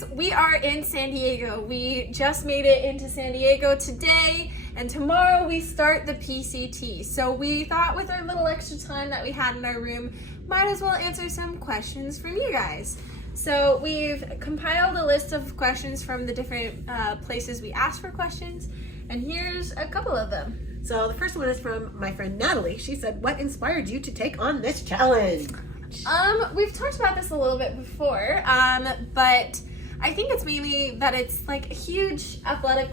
guys, we are in San Diego. We just made it into San Diego today, and tomorrow we start the PCT. So we thought with our little extra time that we had in our room, might as well answer some questions from you guys. So we've compiled a list of questions from the different places we asked for questions, and here's a couple of them. So the first one is from my friend Natalie. She said, what inspired you to take on this challenge? We've talked about this a little bit before, but I think it's mainly that it's like a huge athletic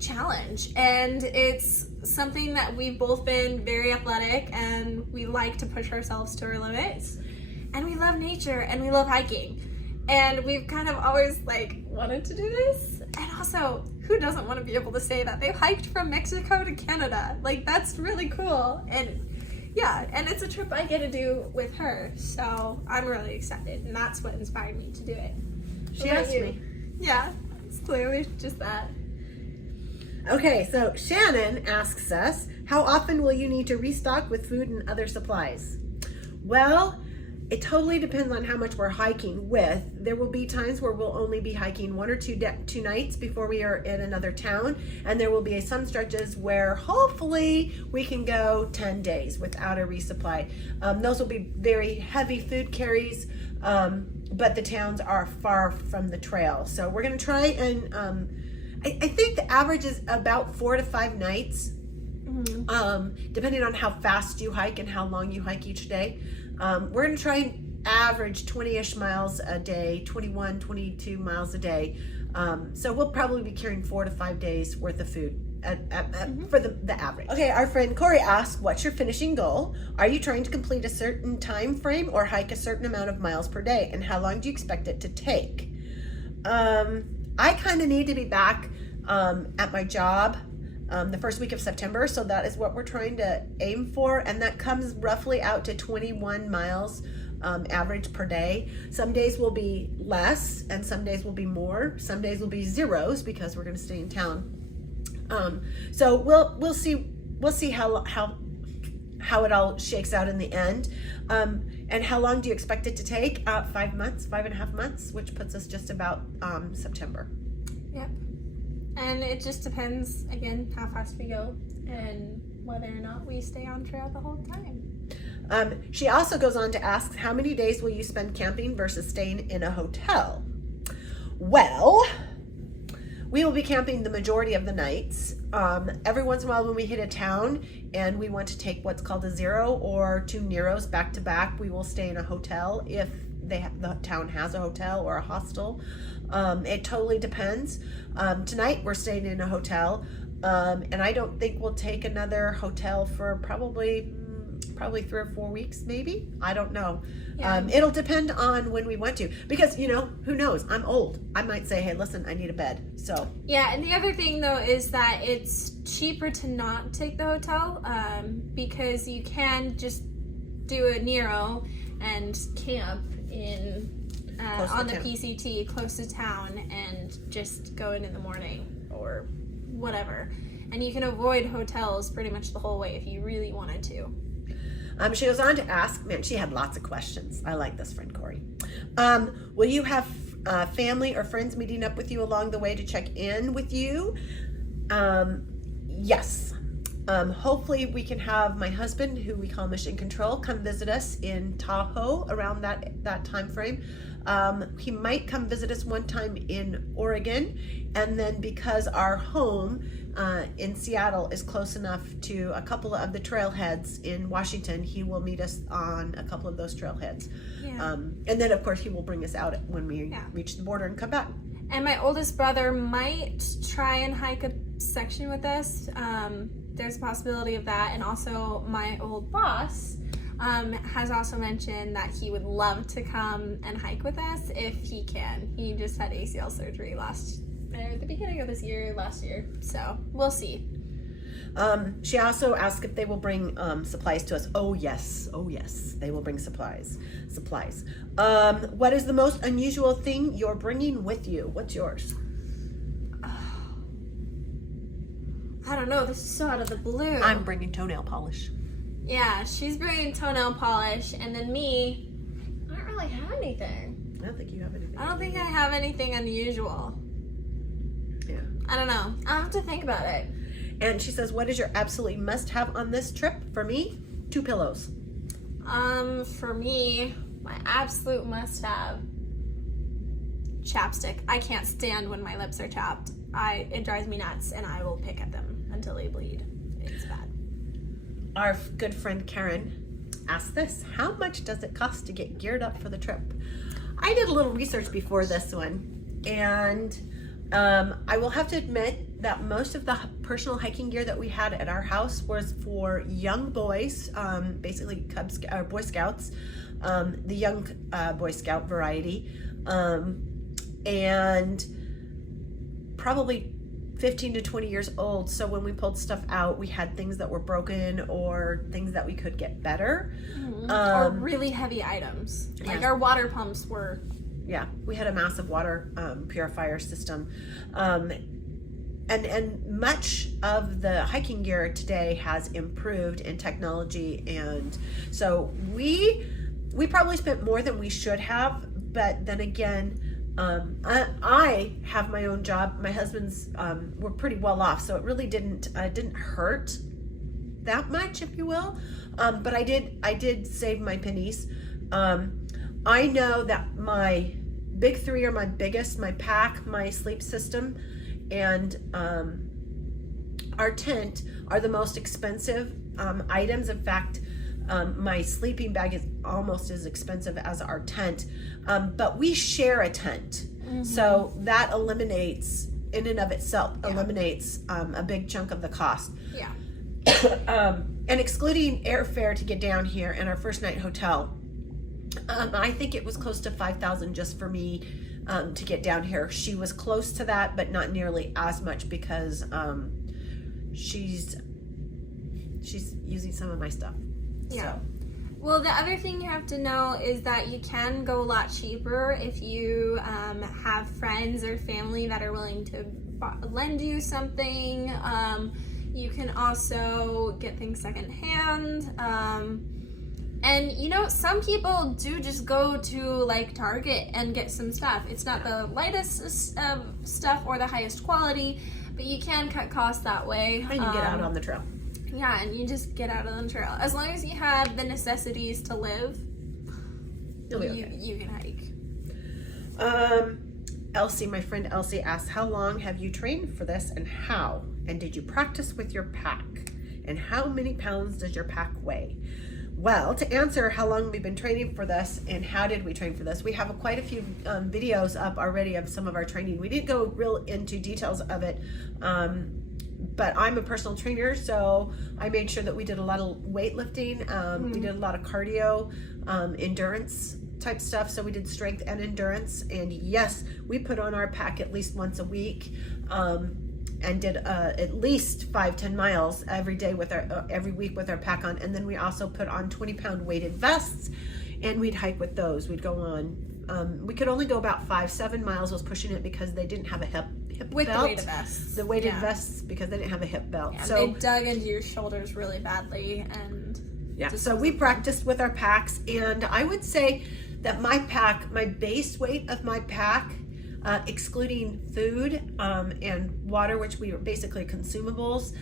challenge, and it's something that we've both been very athletic and we like to push ourselves to our limits, and we love nature and we love hiking, and we've kind of always wanted to do this. And also, who doesn't want to be able to say that they've hiked from Mexico to Canada? That's really cool. And yeah, and it's a trip I get to do with her, so I'm really excited, and that's what inspired me to do it. She asked me. Yeah, it's clearly just that. Okay, so Shannon asks us, how often will you need to restock with food and other supplies? Well, it totally depends on how much we're hiking with. There will be times where we'll only be hiking 1 or 2 nights before we are in another town, and there will be some stretches where hopefully we can go 10 days without a resupply. Those will be very heavy food carries, but the towns are far from the trail. So we're gonna try and, I think the average is about 4 to 5 nights, depending on how fast you hike and how long you hike each day. We're going to try and average 20-ish miles a day, 21, 22 miles a day. So we'll probably be carrying 4 to 5 days worth of food for the average. Okay, our friend Corey asked, what's your finishing goal? Are you trying to complete a certain time frame or hike a certain amount of miles per day? And how long do you expect it to take? I kind of need to be back at my job the first week of September, so that is what we're trying to aim for, and that comes roughly out to 21 miles average per day. Some days will be less and some days will be more. Some days will be zeros because we're going to stay in town. So we'll see how it all shakes out in the end. And how long do you expect it to take? 5 months, 5.5 months, which puts us just about September. Yep. And it just depends, again, how fast we go and whether or not we stay on trail the whole time. She also goes on to ask, how many days will you spend camping versus staying in a hotel? Well, we will be camping the majority of the nights. Every once in a while when we hit a town and we want to take what's called a zero or 2 Neros back to back, we will stay in a hotel if the town has a hotel or a hostel. It totally depends. Tonight we're staying in a hotel, and I don't think we'll take another hotel for probably 3 or 4 weeks, maybe. I don't know. Yeah. It'll depend on when we want to, because who knows? I'm old. I might say, hey, listen, I need a bed. So yeah, and the other thing though is that it's cheaper to not take the hotel, because you can just do a Nero and camp on the PCT close to town and just go in the morning or whatever, and you can avoid hotels pretty much the whole way if you really wanted to. She goes on to ask, man, she had lots of questions. I like this friend Corey. Will you have family or friends meeting up with you along the way to check in with you? Yes. Hopefully we can have my husband, who we call Mission Control, come visit us in Tahoe around that time frame. He might come visit us one time in Oregon, and then because our home in Seattle is close enough to a couple of the trailheads in Washington, he will meet us on a couple of those trailheads. Yeah. And then of course he will bring us out when we reach the border and come back. And my oldest brother might try and hike a section with us. There's a possibility of that. And also my old boss has also mentioned that he would love to come and hike with us if he can. He just had ACL surgery at the beginning of last year, so we'll see. She also asked if they will bring supplies to us. Oh yes, they will bring supplies. What is the most unusual thing you're bringing with you? What's yours? I don't know, this is so out of the blue. I'm bringing toenail polish. Yeah, she's bringing toenail polish, and then me, I don't really have anything. I don't think you have anything. I don't think I have anything unusual. Yeah. I don't know. I'll have to think about it. And she says, what is your absolutely must-have on this trip? For me, 2 pillows. For me, my absolute must-have, chapstick. I can't stand when my lips are chapped. It drives me nuts, and I will pick at them until they bleed. It's bad. Our good friend Karen asked this: how much does it cost to get geared up for the trip? I did a little research before this one, and I will have to admit that most of the personal hiking gear that we had at our house was for young boys, basically Boy Scouts, the young Boy Scout variety, and probably 15 to 20 years old. So when we pulled stuff out, we had things that were broken or things that we could get better. Or really heavy items. Like our water pumps were. Yeah, we had a massive water purifier system. And much of the hiking gear today has improved in technology. And so we probably spent more than we should have. But then again, I have my own job. My husband's, we're pretty well off, so it really didn't hurt that much, if you will. But I did save my pennies. I know that my big 3 are my biggest: my pack, my sleep system, and our tent are the most expensive items. In fact, my sleeping bag is almost as expensive as our tent, but we share a tent, so that eliminates, in and of itself, eliminates a big chunk of the cost. Yeah. And excluding airfare to get down here and our first night hotel, I think it was close to $5,000 just for me to get down here. She was close to that, but not nearly as much because she's using some of my stuff. Yeah. So. Well, the other thing you have to know is that you can go a lot cheaper if you have friends or family that are willing to lend you something. You can also get things secondhand. And you know, some people do just go to like Target and get some stuff. It's not the lightest stuff or the highest quality, but you can cut costs that way. And you get out on the trail. Yeah, and you just get out on the trail. As long as you have the necessities to live, You'll be okay. you can hike. Elsie, my friend Elsie asks, how long have you trained for this and how? And did you practice with your pack? And how many pounds does your pack weigh? Well, to answer how long we've been training for this and how did we train for this, we have quite a few videos up already of some of our training. We didn't go real into details of it, but I'm a personal trainer, so I made sure that we did a lot of weightlifting. We did a lot of cardio, endurance type stuff. So we did strength and endurance. And yes, we put on our pack at least once a week, and did at least 5-10 miles every day with our every week with our pack on. And then we also put on 20-pound weighted vests, and we'd hike with those. We'd go on. We could only go about 5-7 miles. Was pushing it because they didn't have a hip with belt. The weighted vests. The weighted vests, because they didn't have a hip belt. Yeah, so they dug into your shoulders really badly, and so we practiced with our packs, and I would say that my pack, my base weight of my pack, excluding food and water, which we are basically consumables,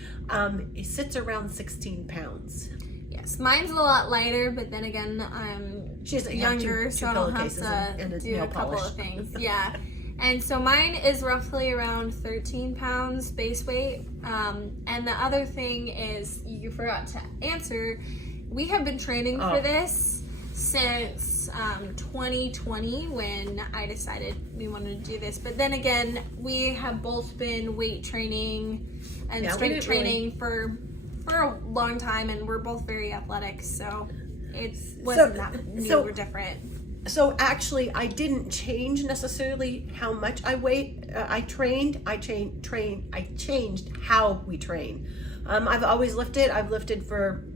it sits around 16 pounds. Yes, mine's a lot lighter, but then again, I'm younger, so I don't have to do a couple of things. Yeah. And so mine is roughly around 13 pounds base weight. And the other thing is, you forgot to answer, we have been training for this since 2020 when I decided we wanted to do this. But then again, we have both been weight training and strength training for a long time, and we're both very athletic, so it wasn't that new or different. So actually, I didn't change necessarily how much I weighed. I changed how we train. I've always lifted. I've lifted for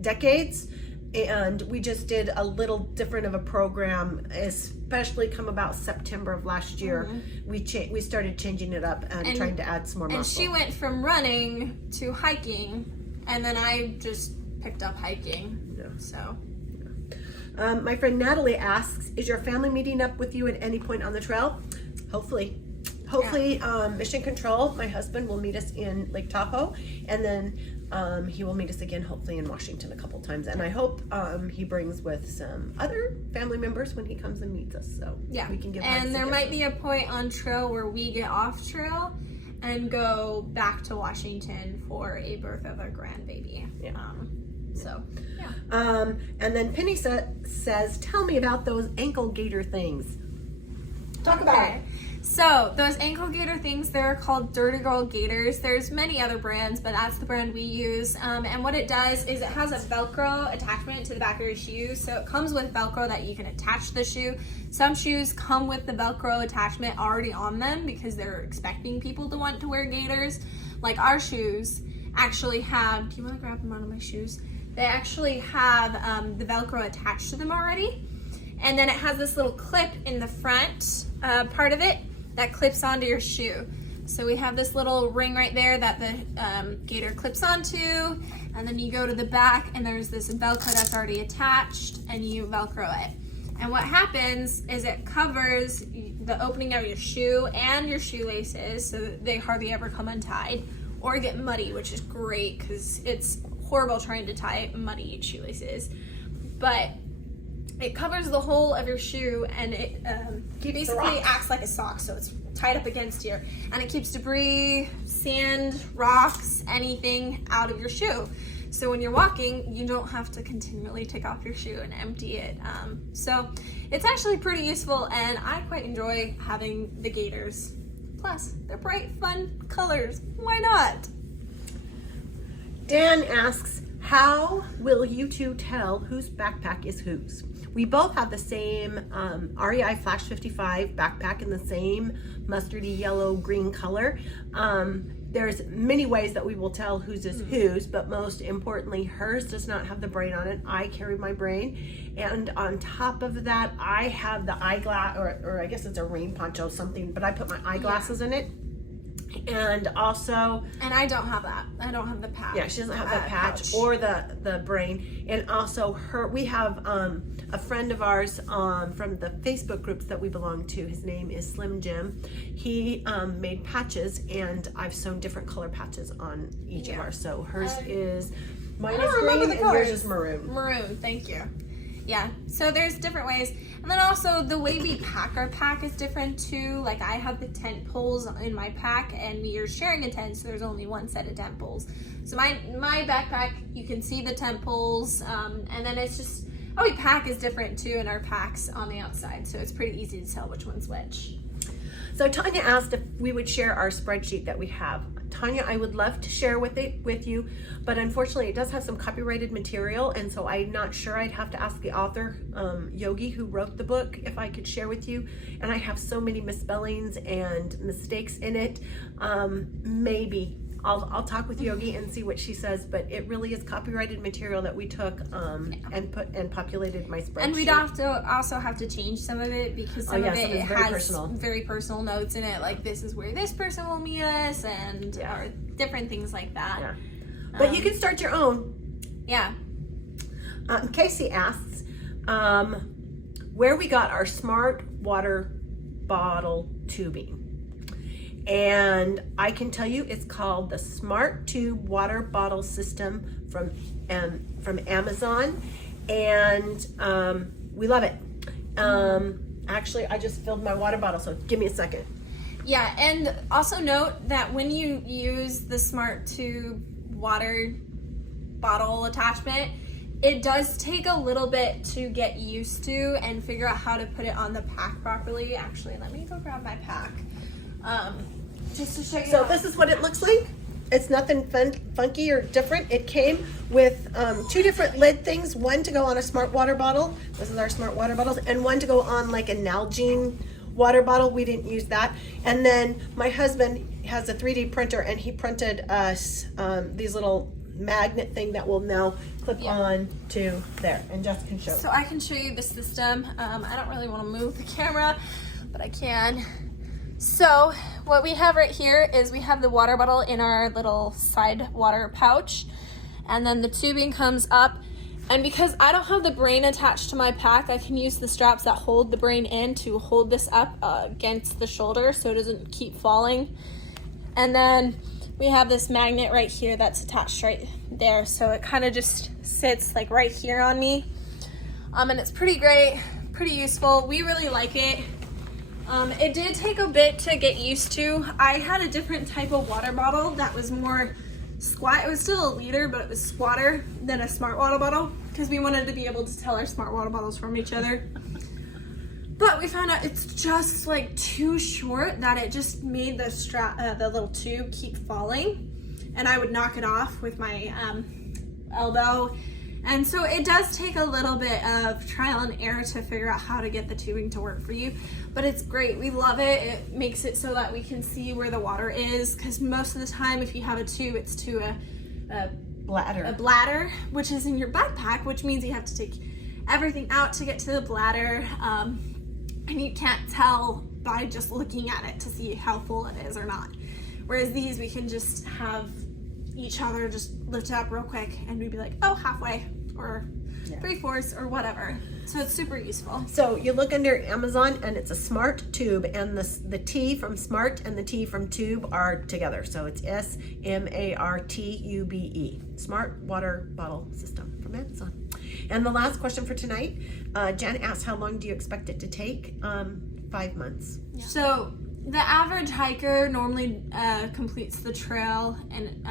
decades, and we just did a little different of a program, especially come about September of last year. We started changing it up and trying to add some more muscle. And she went from running to hiking, and then I just picked up hiking. Yeah. My friend Natalie asks, is your family meeting up with you at any point on the trail? Hopefully. Mission Control, my husband, will meet us in Lake Tahoe, and then he will meet us again hopefully in Washington a couple times. And I hope he brings with some other family members when he comes and meets us, so Yeah. we can give And there might suggestions. be a point on trail where we get off trail and go back to Washington for a birth of our grandbaby. Yeah. And then Penny says, tell me about those ankle gaiter things. Talk about it. So those ankle gaiter things, they're called Dirty Girl Gaiters. There's many other brands, but that's the brand we use. And what it does is it has a Velcro attachment to the back of your shoe. So it comes with Velcro that you can attach to the shoe. Some shoes come with the Velcro attachment already on them because they're expecting people to want to wear gaiters. Like our shoes actually have, do you want to grab them out of my shoes? They actually have the Velcro attached to them already. And then it has this little clip in the front part of it that clips onto your shoe. So we have this little ring right there that the gaiter clips onto, and then you go to the back and there's this Velcro that's already attached and you Velcro it. And what happens is it covers the opening of your shoe and your shoelaces so that they hardly ever come untied or get muddy, which is great because it's horrible trying to tie muddy shoelaces. But it covers the whole of your shoe and it basically acts like a sock, so it's tied up against here, and it keeps debris, sand, rocks, anything out of your shoe. So when you're walking, you don't have to continually take off your shoe and empty it. So it's actually pretty useful, and I quite enjoy having the gaiters. Plus, they're bright, fun colors. Why not? Dan asks, how will you two tell whose backpack is whose? We both have the same REI Flash 55 backpack in the same mustardy yellow green color. There's many ways that we will tell whose is whose, but most importantly, hers does not have the brain on it. I carry my brain, and on top of that, I have the eyeglass, or I guess it's a rain poncho something, but I put my eyeglasses in it. And also, and I don't have that. I don't have the patch. Yeah, she doesn't have the patch or the brain. And also, we have a friend of ours from the Facebook groups that we belong to. His name is Slim Jim. He made patches, and I've sewn different color patches on each of ours. So hers is, mine is green, and yours is maroon. Maroon, thank you. Yeah, so there's different ways. And then also the way we pack our pack is different too. Like I have the tent poles in my pack, and we are sharing a tent, so there's only one set of tent poles. So my backpack, you can see the tent poles, and then it's just, how we pack is different too in our packs on the outside, so it's pretty easy to tell which one's which. So Tanya asked if we would share our spreadsheet that we have. Tanya, I would love to share with you, but unfortunately it does have some copyrighted material, and so I'm not sure. I'd have to ask the author, Yogi, who wrote the book, if I could share with you. And I have so many misspellings and mistakes in it. Maybe I'll talk with Yogi and see what she says, but it really is copyrighted material that we took and populated my spreadsheet. And we'd also have to change some of it because some of it has very personal notes in it, like this is where this person will meet us, and or different things like that. Yeah. But you can start your own. Yeah. Casey asks where we got our smart water bottle tubing. And I can tell you it's called the Smart Tube Water Bottle System from Amazon, and we love it. Actually, I just filled my water bottle, so give me a second. Yeah, and also note that when you use the Smart Tube water bottle attachment, it does take a little bit to get used to and figure out how to put it on the pack properly. Actually, let me go grab my pack. Just to show you. So this is what it looks like. It's nothing funky or different. It came with two different lid things, one to go on a smart water bottle. This is our smart water bottles, and one to go on like a Nalgene water bottle. We didn't use that. And then my husband has a 3D printer, and he printed us these little magnet thing that will now clip on to there. And Jess can show. So I can show you the system. I don't really want to move the camera, but I can. So what we have right here is we have the water bottle in our little side water pouch, and then the tubing comes up, And because I don't have the brain attached to my pack, I can use the straps that hold the brain in to hold this up against the shoulder so it doesn't keep falling. And then we have this magnet right here that's attached right there. So it kind of just sits like right here on me. And it's pretty great, pretty useful. We really like it. It did take a bit to get used to. I had a different type of water bottle that was more squat. It was still a liter, but it was squatter than a smart water bottle because we wanted to be able to tell our smart water bottles from each other. But we found out it's just like too short that it just made the strap, the little tube keep falling, and I would knock it off with my elbow. And so it does take a little bit of trial and error to figure out how to get the tubing to work for you, but it's great. We love it. It makes it so that we can see where the water is, because most of the time if you have a tube, it's to a bladder, which is in your backpack, which means you have to take everything out to get to the bladder, and you can't tell by just looking at it to see how full it is or not. Whereas these, we can just have each other just lift it up real quick and we'd be like, oh, halfway or 3/4 or whatever. So it's super useful. So you look under Amazon and it's a smart tube, and the T from smart and the T from tube are together. So it's SMARTUBE, smart water bottle system from Amazon. And the last question for tonight, Jen asked, how long do you expect it to take? 5 months. Yeah. So the average hiker normally completes the trail in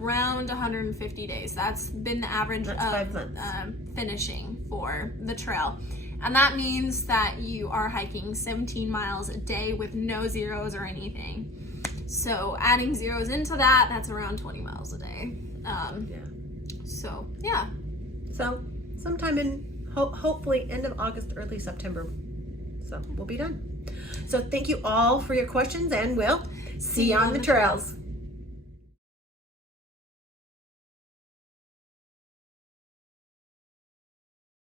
around 150 days. That's been the average of 5 months. Finishing for the trail. And that means that you are hiking 17 miles a day with no zeros or anything. So adding zeros into that, that's around 20 miles a day. So, yeah. So sometime in hopefully end of August, early September. So we'll be done. So thank you all for your questions, and we'll see you on the trails.